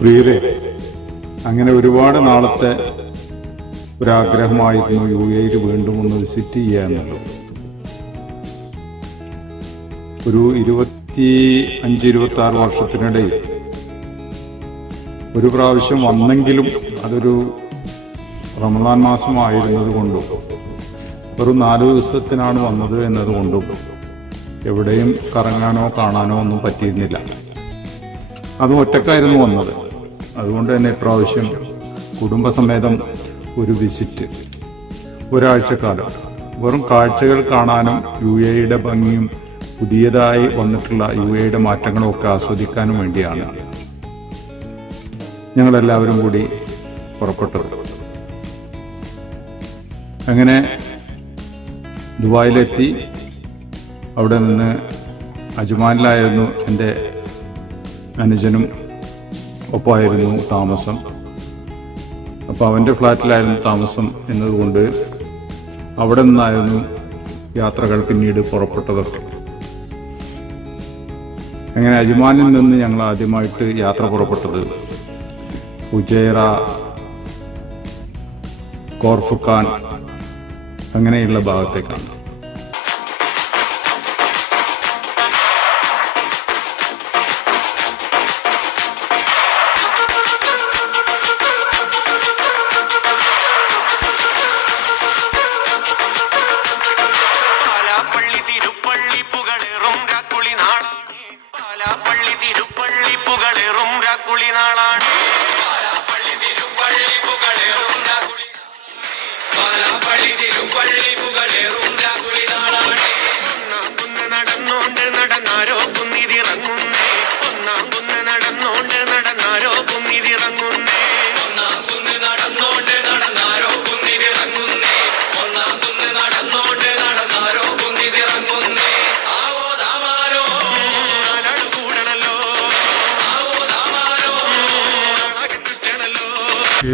പ്രിയരെ അങ്ങനെ ഒരുപാട് നാളത്തെ ഒരാഗ്രഹമായിരുന്നു യു എയിൽ വീണ്ടും ഒന്ന് വിസിറ്റ് ചെയ്യുക എന്നുള്ളത്. ഒരു ഇരുപത്തി അഞ്ച് ഇരുപത്തി ആറ് വർഷത്തിനിടയിൽ ഒരു പ്രാവശ്യം വന്നെങ്കിലും അതൊരു റമദാൻ മാസമായിരുന്നത് കൊണ്ടും ഒരു നാല് ദിവസത്തിനാണ് വന്നത് എന്നതുകൊണ്ടും എവിടെയും കറങ്ങാനോ കാണാനോ ഒന്നും പറ്റിയിരുന്നില്ല. അതും ഒറ്റക്കായിരുന്നു വന്നത്. അതുകൊണ്ട് തന്നെ ഇപ്രാവശ്യം കുടുംബസമേതം ഒരു വിസിറ്റ്. ഒരാഴ്ചക്കാലം. വെറും കാഴ്ചകൾ കാണാനും യു എയുടെ ഭംഗിയും പുതിയതായി വന്നിട്ടുള്ള യു എയുടെ മാറ്റങ്ങളും ഒക്കെ ആസ്വദിക്കാനും വേണ്ടിയാണ് ഞങ്ങളെല്ലാവരും കൂടി പുറപ്പെട്ടത്. അങ്ങനെ ദുബായിലെത്തി. അവിടെ നിന്ന് അജ്മാനിലായിരുന്നു എന്റെ അനുജനും ഒപ്പമായിരുന്നു താമസം. അപ്പോൾ അവന്റെ ഫ്ലാറ്റിലായിരുന്നു താമസം എന്നതുകൊണ്ട് അവിടെ നിന്നായിരുന്നു യാത്രകൾ പിന്നീട് പുറപ്പെട്ടതൊക്കെ. അങ്ങനെ അജ്മാനിൽ നിന്ന് ഞങ്ങൾ ആദ്യമായിട്ട് യാത്ര പുറപ്പെട്ടത് ഉജൈറ കോർഫുഖാൻ അങ്ങനെയുള്ള ഭാഗത്തേക്കാണ്.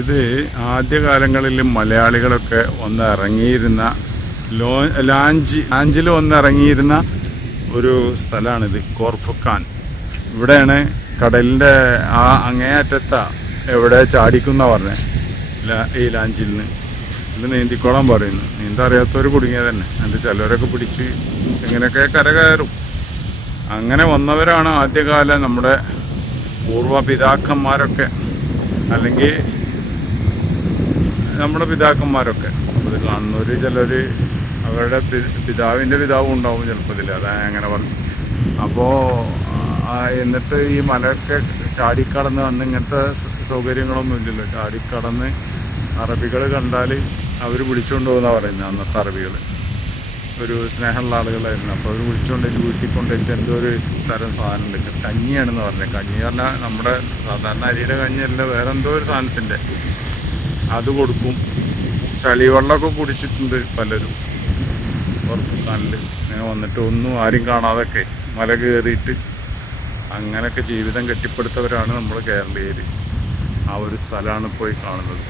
ഇത് ആദ്യകാലങ്ങളിൽ മലയാളികളൊക്കെ ഒന്ന് ഇറങ്ങിയിരുന്ന ലോ ലാഞ്ച് ലാഞ്ചിൽ ഒന്ന് ഇറങ്ങിയിരുന്ന ഒരു സ്ഥലമാണിത് കോർഫുഖാൻ ഇവിടെയാണ് കടലിന്റെ ആ അങ്ങേയറ്റത്ത എവിടെ ചാടിക്കുന്ന പറഞ്ഞേ ഈ ലാഞ്ചിൽ നിന്ന് ഇത് നീന്തിക്കോളാൻ പറയുന്നു. നീന്താ അറിയാത്തവർ കുടുങ്ങിയ തന്നെ. എന്റെ ചിലവരൊക്കെ പിടിച്ച് ഇങ്ങനെയൊക്കെ കര കയറും. അങ്ങനെ വന്നവരാണ് ആദ്യകാല നമ്മുടെ പൂർവപിതാക്കന്മാരൊക്കെ. അല്ലെങ്കിൽ നമ്മുടെ പിതാക്കന്മാരൊക്കെ. അത് കാണുന്നവർ ചിലർ അവരുടെ പിതാവിന്റെ പിതാവും ഉണ്ടാവും ചിലപ്പോൾ ഇതിൽ അതാ അങ്ങനെ പറഞ്ഞു. അപ്പോൾ എന്നിട്ട് ഈ മലയൊക്കെ ചാടിക്കടന്ന് അന്ന് ഇങ്ങനത്തെ സൗകര്യങ്ങളൊന്നും ഇല്ലല്ലോ. ചാടിക്കടന്ന് അറബികൾ കണ്ടാൽ അവർ വിളിച്ചുകൊണ്ട് പോകുന്നതാണ് പറയുന്നത് അന്നത്തെ അറബികൾ ഒരു സ്നേഹമുള്ള ആളുകളായിരുന്നു. അപ്പോൾ അവർ വിളിച്ചുകൊണ്ട് വീട്ടിൽ എന്തോ ഒരു തരം സാധനം ഉണ്ട്. കഞ്ഞിയാണെന്ന് പറഞ്ഞത് കഞ്ഞി പറഞ്ഞാൽ നമ്മുടെ സാധാരണ അരിയുടെ കഞ്ഞിയല്ല വേറെ എന്തോ ഒരു സാധനത്തിന്റെ. അത് കൊടുക്കും. ചളിവെള്ളമൊക്കെ കുടിച്ചിട്ടുണ്ട് പലരും. കുറച്ച് നല്ല ഇങ്ങനെ വന്നിട്ട് ഒന്നും ആരും കാണാതൊക്കെ മല കയറിയിട്ട് അങ്ങനെയൊക്കെ ജീവിതം കെട്ടിപ്പടുത്തവരാണ് നമ്മൾ കേരളീയർ ആ ഒരു സ്ഥലമാണ് പോയി കാണുന്നത്.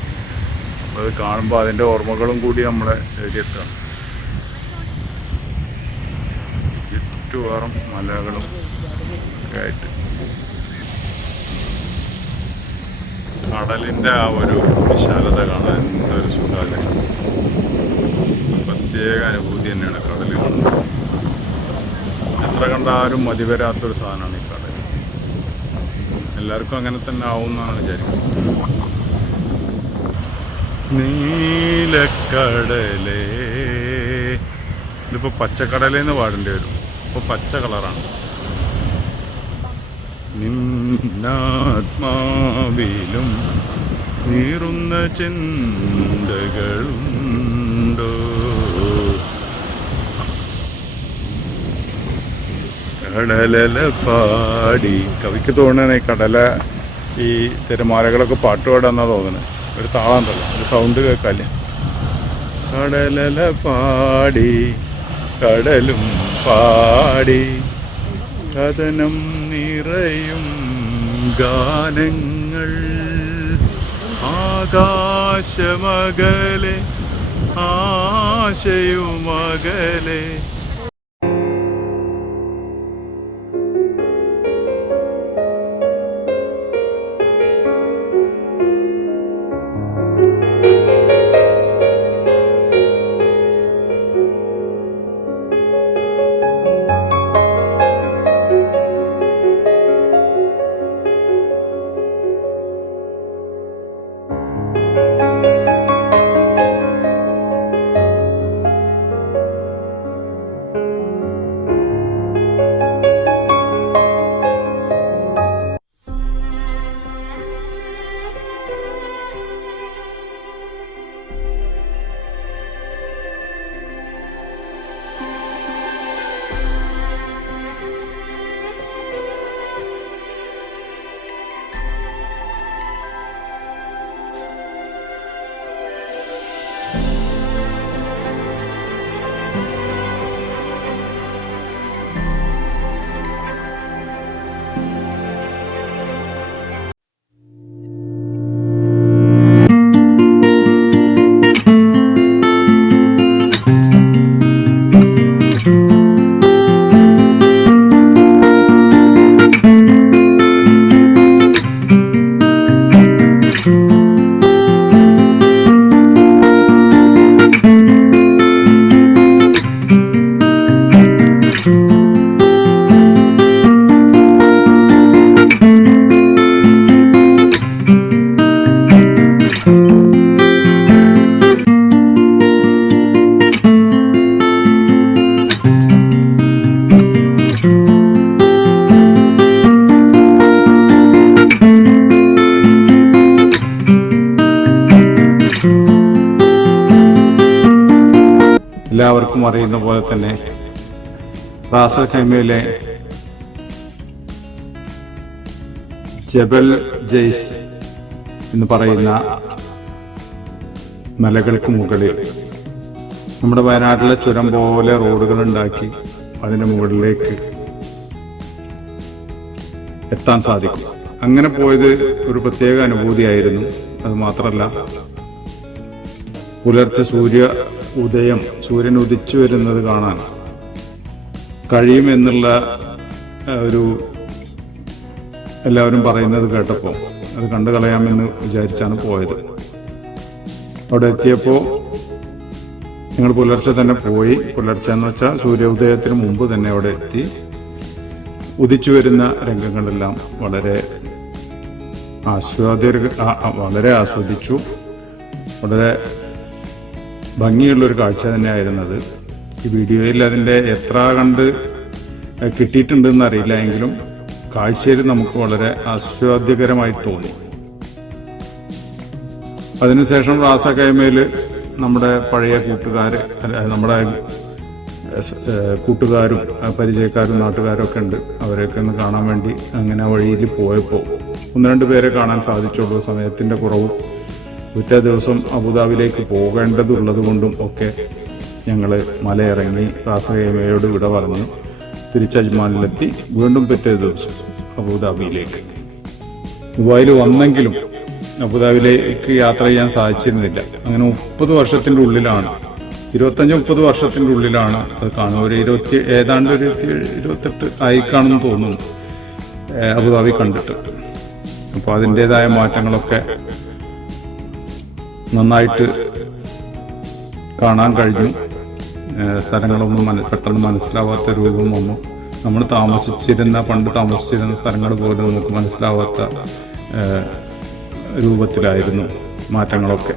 അത് കാണുമ്പോൾ അതിന്റെ ഓർമ്മകളും കൂടി നമ്മളെ ഏരിയത്താണ് ചുറ്റുപാറും മലകളും ഒക്കെ ആയിട്ട്. കടലിന്റെ ആ ഒരു വിശാലത കാണാൻ എന്തൊരു സുഖമല്ലേ പ്രത്യേക അനുഭൂതി തന്നെയാണ് കടൽ കാണുന്നത് എത്ര കണ്ടാലും മതി വരാത്തൊരു സാധനമാണ് ഈ കടൽ എല്ലാവർക്കും അങ്ങനെ തന്നെ ആവും എന്നാണ് വിചാരിക്കുന്നത്. നീലക്കടലേ. ഇതിപ്പോൾ പച്ചക്കടലേന്ന് പാടേണ്ടി വരും. ഇപ്പോൾ പച്ച കളറാണ്. നിന്നാത്മാവിലും നീറുന്ന ചിന്തകളുണ്ടോ? കടലല പാടി കവിക്ക് തോന്നണേ കടല ഈ തിരമാലകളൊക്കെ പാട്ട് പാടാന്നാ ഒരു താളമുണ്ടല്ലോ ഒരു സൗണ്ട് കേൾക്കാല്ലേ? കടലല പാടി കടലും പാടി കഥനം നിറയും ഗാനങ്ങൾ. ആകാശമകലെ ആശയുമകലെ എല്ലാവർക്കും അറിയുന്ന പോലെ തന്നെ റാസൽ ഖൈമയിലെ ജബൽ ജെയ്സ് എന്ന് പറയുന്ന മലകൾക്ക് മുകളിൽ നമ്മുടെ വയനാട്ടിലെ ചുരം പോലെ റോഡുകൾ ഉണ്ടാക്കി അതിന്റെ മുകളിലേക്ക് എത്താൻ സാധിക്കും. അങ്ങനെ പോയത് ഒരു പ്രത്യേക അനുഭൂതിയായിരുന്നു. അത് മാത്രമല്ല പുലർച്ചെ സൂര്യ ഉദയം സൂര്യൻ ഉദിച്ചു വരുന്നത് കാണാൻ കഴിയുമെന്നുള്ള ഒരു എല്ലാവരും പറയുന്നത് കേട്ടപ്പോൾ അത് കണ്ടു കളയാമെന്ന് വിചാരിച്ചാണ് പോയത്. അവിടെ എത്തിയപ്പോൾ ഞങ്ങൾ പുലർച്ചെ തന്നെ പോയി. പുലർച്ചെ എന്ന് വെച്ചാൽ സൂര്യോദയത്തിന് മുമ്പ് തന്നെ അവിടെ എത്തി. ഉദിച്ചു വരുന്ന രംഗങ്ങളെല്ലാം വളരെ ആസ്വാദ്യ വളരെ ആസ്വദിച്ചു. വളരെ ഭംഗിയുള്ളൊരു കാഴ്ച തന്നെയായിരുന്നത്. ഈ വീഡിയോയിൽ അതിന്റെ എത്ര കണ്ട് കിട്ടിയിട്ടുണ്ടെന്ന് അറിയില്ല എങ്കിലും കാഴ്ചയിൽ നമുക്ക് വളരെ ആസ്വാദ്യകരമായി തോന്നി. അതിനുശേഷം റാസ കൈമയിൽ നമ്മുടെ പഴയ കൂട്ടുകാർ നമ്മുടെ കൂട്ടുകാരും പരിചയക്കാരും നാട്ടുകാരും ഒക്കെ ഉണ്ട്. അവരെയൊക്കെ ഒന്ന് കാണാൻ വേണ്ടി അങ്ങനെ വഴിയിൽ പോയപ്പോൾ ഒന്ന് രണ്ട് പേരെ കാണാൻ സാധിച്ചുള്ളൂ സമയത്തിന്റെ കുറവ്. പിറ്റേ ദിവസം അബുദാബിയിലേക്ക് പോകേണ്ടതുള്ളത് കൊണ്ടും ഒക്കെ ഞങ്ങൾ മലയിറങ്ങി റാസയോട് വിട പറഞ്ഞ് തിരിച്ച് അജ്മാനിലെത്തി വീണ്ടും പിറ്റേ ദിവസം അബുദാബിയിലേക്ക്. ദുബായിൽ വന്നെങ്കിലും അബുദാബിയിലേക്ക് യാത്ര ചെയ്യാൻ സാധിച്ചിരുന്നില്ല. അങ്ങനെ മുപ്പത് വർഷത്തിന്റെ ഉള്ളിലാണ് ഇരുപത്തഞ്ച് മുപ്പത് വർഷത്തിന്റെ ഉള്ളിലാണ് അത് കാണുന്നത്. ഒരു ഇരുപത്തി ഏതാണ്ട് ഒരു ഇരുപത്തെട്ട് ആയി കാണുമെന്ന് തോന്നുന്നു അബുദാബി കണ്ടിട്ട്. അപ്പോൾ അതിന്റെതായ മാറ്റങ്ങളൊക്കെ നന്നായിട്ട് കാണാൻ കഴിഞ്ഞു. സ്ഥലങ്ങളൊന്നും പെട്ടെന്ന് മനസ്സിലാവാത്ത രൂപം വന്നു. നമ്മൾ താമസിച്ചിരുന്ന പണ്ട് താമസിച്ചിരുന്ന സ്ഥലങ്ങൾ പോലും നമുക്ക് മനസ്സിലാവാത്ത രൂപത്തിലായിരുന്നു മാറ്റങ്ങളൊക്കെ.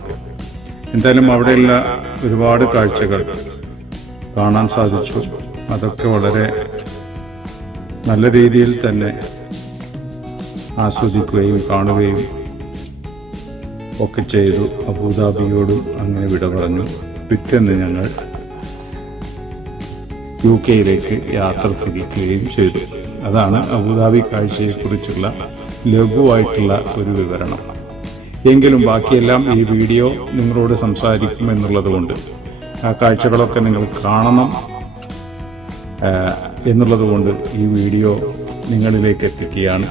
എന്തായാലും അവിടെയുള്ള ഒരുപാട് കാഴ്ചകൾ കാണാൻ സാധിച്ചു. അതൊക്കെ വളരെ നല്ല രീതിയിൽ തന്നെ ആസ്വദിക്കുകയും കാണുകയും ഒക്കെ ചെയ്തു അബുദാബിയോടും അങ്ങനെ വിട പറഞ്ഞു. പിറ്റേന്ന് ഞങ്ങൾ യു കെയിലേക്ക് യാത്ര തിരിക്കുകയും ചെയ്തു. അതാണ് അബുദാബി കാഴ്ചയെക്കുറിച്ചുള്ള ലഘുവായിട്ടുള്ള ഒരു വിവരണം. എങ്കിലും ബാക്കിയെല്ലാം ഈ വീഡിയോ നിങ്ങളോട് സംസാരിക്കും എന്നുള്ളതുകൊണ്ട് ആ കാഴ്ചകളൊക്കെ നിങ്ങൾ കാണണം എന്നുള്ളതുകൊണ്ട് എന്നുള്ളത് കൊണ്ട് ഈ വീഡിയോ നിങ്ങളിലേക്ക് എത്തിക്കുകയാണ്.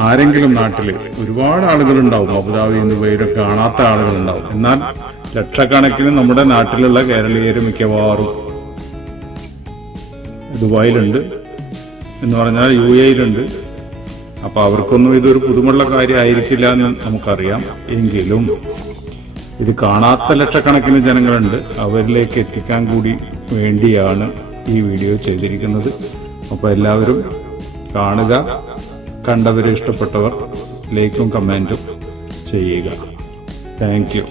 ആരെങ്കിലും നാട്ടിൽ ഒരുപാട് ആളുകളുണ്ടാവും. അബുദാബി ദുബൈയിലൊക്കെ കാണാത്ത ആളുകളുണ്ടാവും. എന്നാൽ ലക്ഷക്കണക്കിന് നമ്മുടെ നാട്ടിലുള്ള കേരളീയർ മിക്കവാറും ദുബായിലുണ്ട് എന്ന് പറഞ്ഞാൽ യു എയിലുണ്ട്. അപ്പൊ അവർക്കൊന്നും ഇതൊരു പുതുമുള്ള കാര്യമായിരിക്കില്ല എന്ന് നമുക്കറിയാം. എങ്കിലും ഇത് കാണാത്ത ലക്ഷക്കണക്കിന് ജനങ്ങളുണ്ട്. അവരിലേക്ക് എത്തിക്കാൻ കൂടി വേണ്ടിയാണ് ഈ വീഡിയോ ചെയ്തിരിക്കുന്നത്. അപ്പോൾ എല്ലാവരും കാണുക. കണ്ടവരെ ഇഷ്ടപ്പെട്ടവർ ലൈക്കും കമന്റും ചെയ്യുക. Thank you